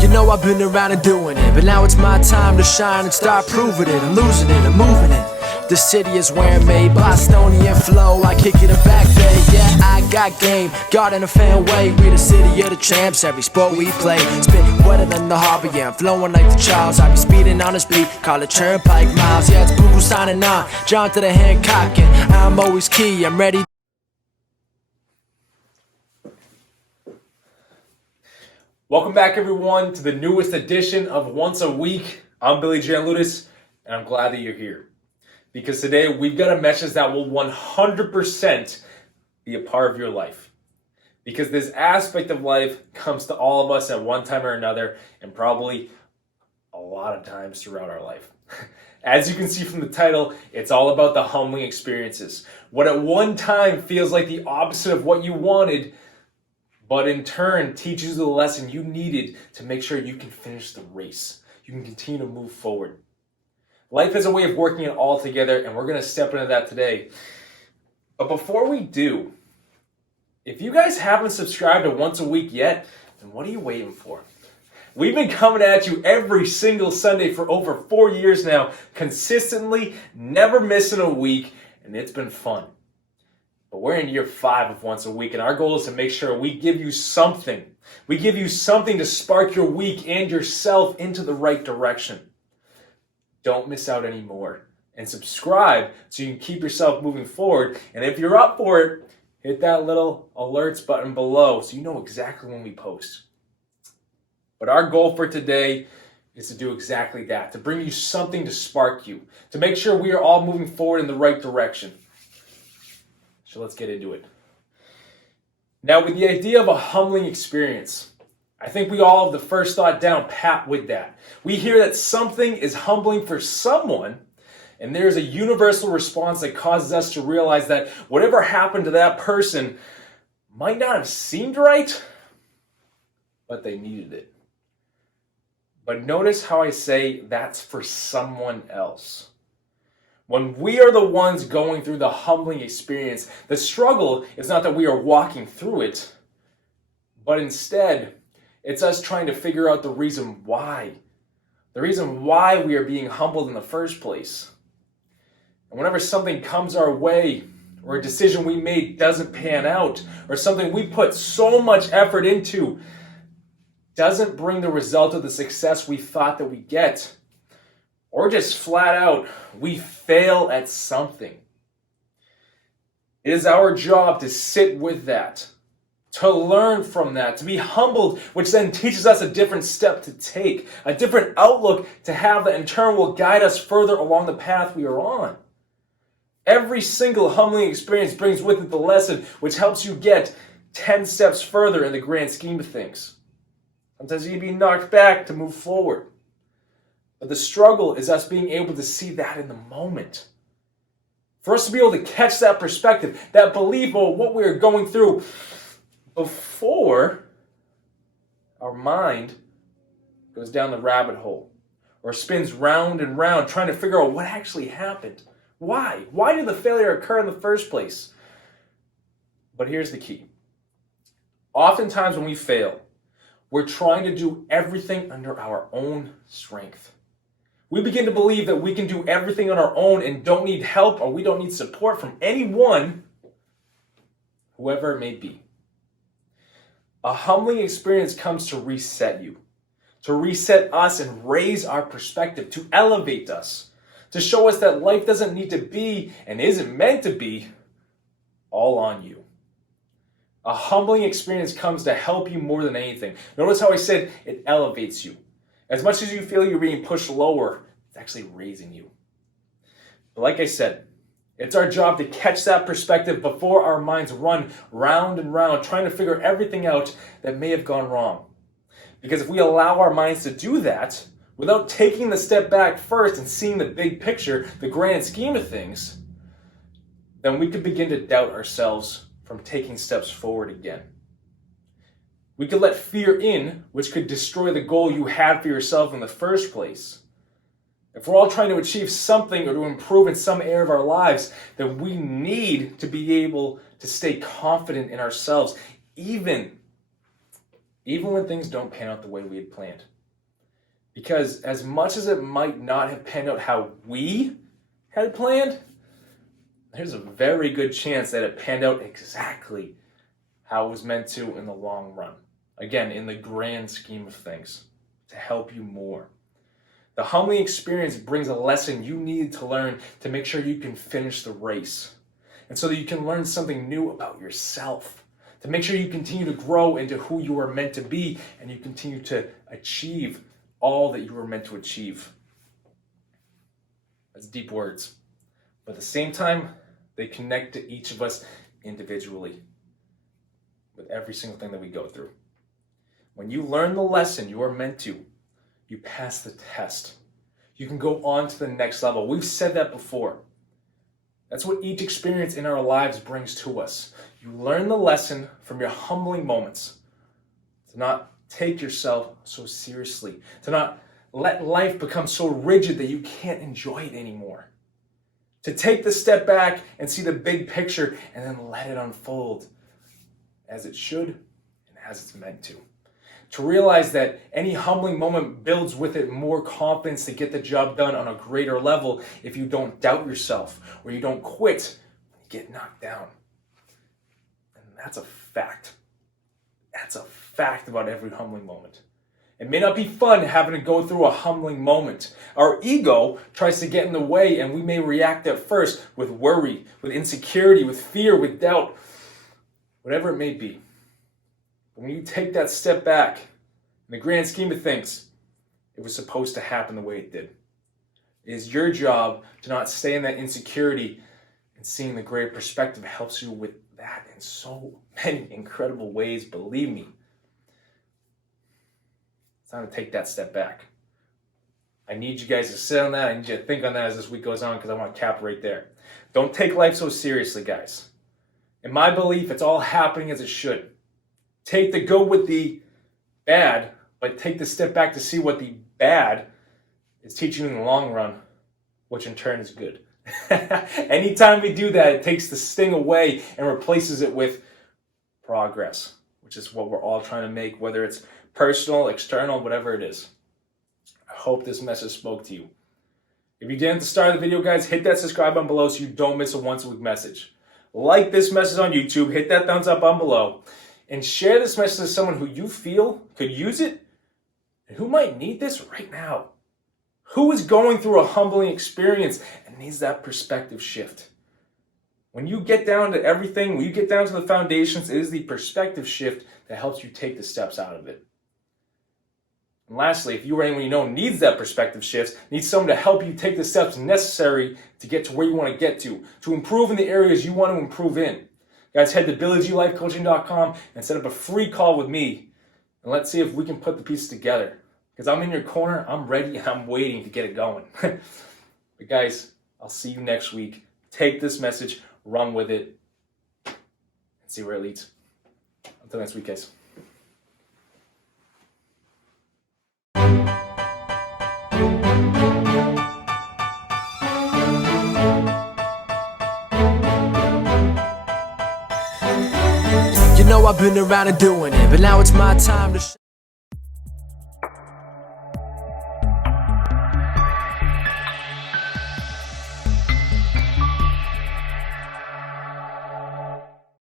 You know I've been around and doing it, but now it's my time to shine and start proving it. I'm losing it, I'm moving it. The city is where I'm made, Bostonian flow, I kick it a back day. Yeah, I got game, got in a fan way. We the city of the champs, every sport we play. Spit wetter than the harbor, yeah, I'm flowing like the Charles. I be speeding on this beat, call it Turnpike Miles. Yeah, it's Boo signing on, John to the Hancock, and I'm always key, I'm ready. Welcome back, everyone, to the newest edition of Once a Week. I'm Billy Gianlutis, and I'm glad that you're here. Because today we've got a message that will 100% be a part of your life. Because this aspect of life comes to all of us at one time or another, and probably a lot of times throughout our life. As you can see from the title, it's all about the humbling experiences. What at one time feels like the opposite of what you wanted, but in turn teaches you the lesson you needed to make sure you can finish the race. You can continue to move forward. Life has a way of working it all together, and we're going to step into that today. But before we do, if you guys haven't subscribed to Once a Week yet, then what are you waiting for? We've been coming at you every single Sunday for over 4 years now, consistently, never missing a week, and it's been fun. But we're in year 5 of Once a Week, and our goal is to make sure we give you something. We give you something to spark your week and yourself into the right direction. Don't miss out anymore. And subscribe so you can keep yourself moving forward. And if you're up for it, hit that little alerts button below so you know exactly when we post. But our goal for today is to do exactly that, to bring you something to spark you, to make sure we are all moving forward in the right direction. So let's get into it. Now, with the idea of a humbling experience, I think we all have the first thought down pat with that. We hear that something is humbling for someone, and there's a universal response that causes us to realize that whatever happened to that person might not have seemed right, but they needed it. But notice how I say that's for someone else. When we are the ones going through the humbling experience, the struggle is not that we are walking through it, but instead, it's us trying to figure out the reason why. The reason why we are being humbled in the first place. And whenever something comes our way, or a decision we made doesn't pan out, or something we put so much effort into doesn't bring the result of the success we thought that we get, or just flat out, we fail at something. It is our job to sit with that, to learn from that, to be humbled, which then teaches us a different step to take, a different outlook to have that in turn will guide us further along the path we are on. Every single humbling experience brings with it the lesson which helps you get 10 steps further in the grand scheme of things. Sometimes you need to be knocked back to move forward. But the struggle is us being able to see that in the moment. For us to be able to catch that perspective, that belief of what we're going through before our mind goes down the rabbit hole or spins round and round trying to figure out what actually happened. Why? Why did the failure occur in the first place? But here's the key. Oftentimes when we fail, we're trying to do everything under our own strength. We begin to believe that we can do everything on our own and don't need help or we don't need support from anyone, whoever it may be. A humbling experience comes to reset you, to reset us and raise our perspective, to elevate us, to show us that life doesn't need to be and isn't meant to be all on you. A humbling experience comes to help you more than anything. Notice how I said it elevates you. As much as you feel you're being pushed lower, it's actually raising you. But like I said, it's our job to catch that perspective before our minds run round and round, trying to figure everything out that may have gone wrong. Because if we allow our minds to do that, without taking the step back first and seeing the big picture, the grand scheme of things, then we could begin to doubt ourselves from taking steps forward again. We could let fear in, which could destroy the goal you had for yourself in the first place. If we're all trying to achieve something or to improve in some area of our lives, then we need to be able to stay confident in ourselves, even when things don't pan out the way we had planned. Because as much as it might not have panned out how we had planned, there's a very good chance that it panned out exactly how it was meant to in the long run. Again, in the grand scheme of things, to help you more. The humbling experience brings a lesson you need to learn to make sure you can finish the race. And so that you can learn something new about yourself. To make sure you continue to grow into who you are meant to be and you continue to achieve all that you were meant to achieve. That's deep words. But at the same time, they connect to each of us individually with every single thing that we go through. When you learn the lesson you are meant to, you pass the test. You can go on to the next level. We've said that before. That's what each experience in our lives brings to us. You learn the lesson from your humbling moments. To not take yourself so seriously. To not let life become so rigid that you can't enjoy it anymore. To take the step back and see the big picture and then let it unfold as it should and as it's meant to. To realize that any humbling moment builds with it more confidence to get the job done on a greater level if you don't doubt yourself or you don't quit when you get knocked down. And that's a fact. That's a fact about every humbling moment. It may not be fun having to go through a humbling moment. Our ego tries to get in the way and we may react at first with worry, with insecurity, with fear, with doubt, whatever it may be. But when you take that step back, in the grand scheme of things, it was supposed to happen the way it did. It is your job to not stay in that insecurity, and seeing the greater perspective helps you with that in so many incredible ways, believe me. It's time to take that step back. I need you guys to sit on that. I need you to think on that as this week goes on because I want to cap right there. Don't take life so seriously, guys. In my belief, it's all happening as it should. Take the good with the bad, but take the step back to see what the bad is teaching you in the long run, which in turn is good. Anytime we do that, it takes the sting away and replaces it with progress, which is what we're all trying to make, whether it's personal, external, whatever it is. I hope this message spoke to you. If you didn't at the start of the video, guys, hit that subscribe button below so you don't miss a once-a-week message. Like this message on YouTube, hit that thumbs up on below, and share this message to someone who you feel could use it and who might need this right now. Who is going through a humbling experience and needs that perspective shift? When you get down to everything, when you get down to the foundations, it is the perspective shift that helps you take the steps out of it. And lastly, if you or anyone you know needs that perspective shift, needs someone to help you take the steps necessary to get to where you want to get to improve in the areas you want to improve in, guys, head to BillyGLifeCoaching.com and set up a free call with me. And let's see if we can put the pieces together. Because I'm in your corner, I'm ready, and I'm waiting to get it going. But guys, I'll see you next week. Take this message, run with it, and see where it leads. Until next week, guys. You know I've been around and doing it, but now it's my time to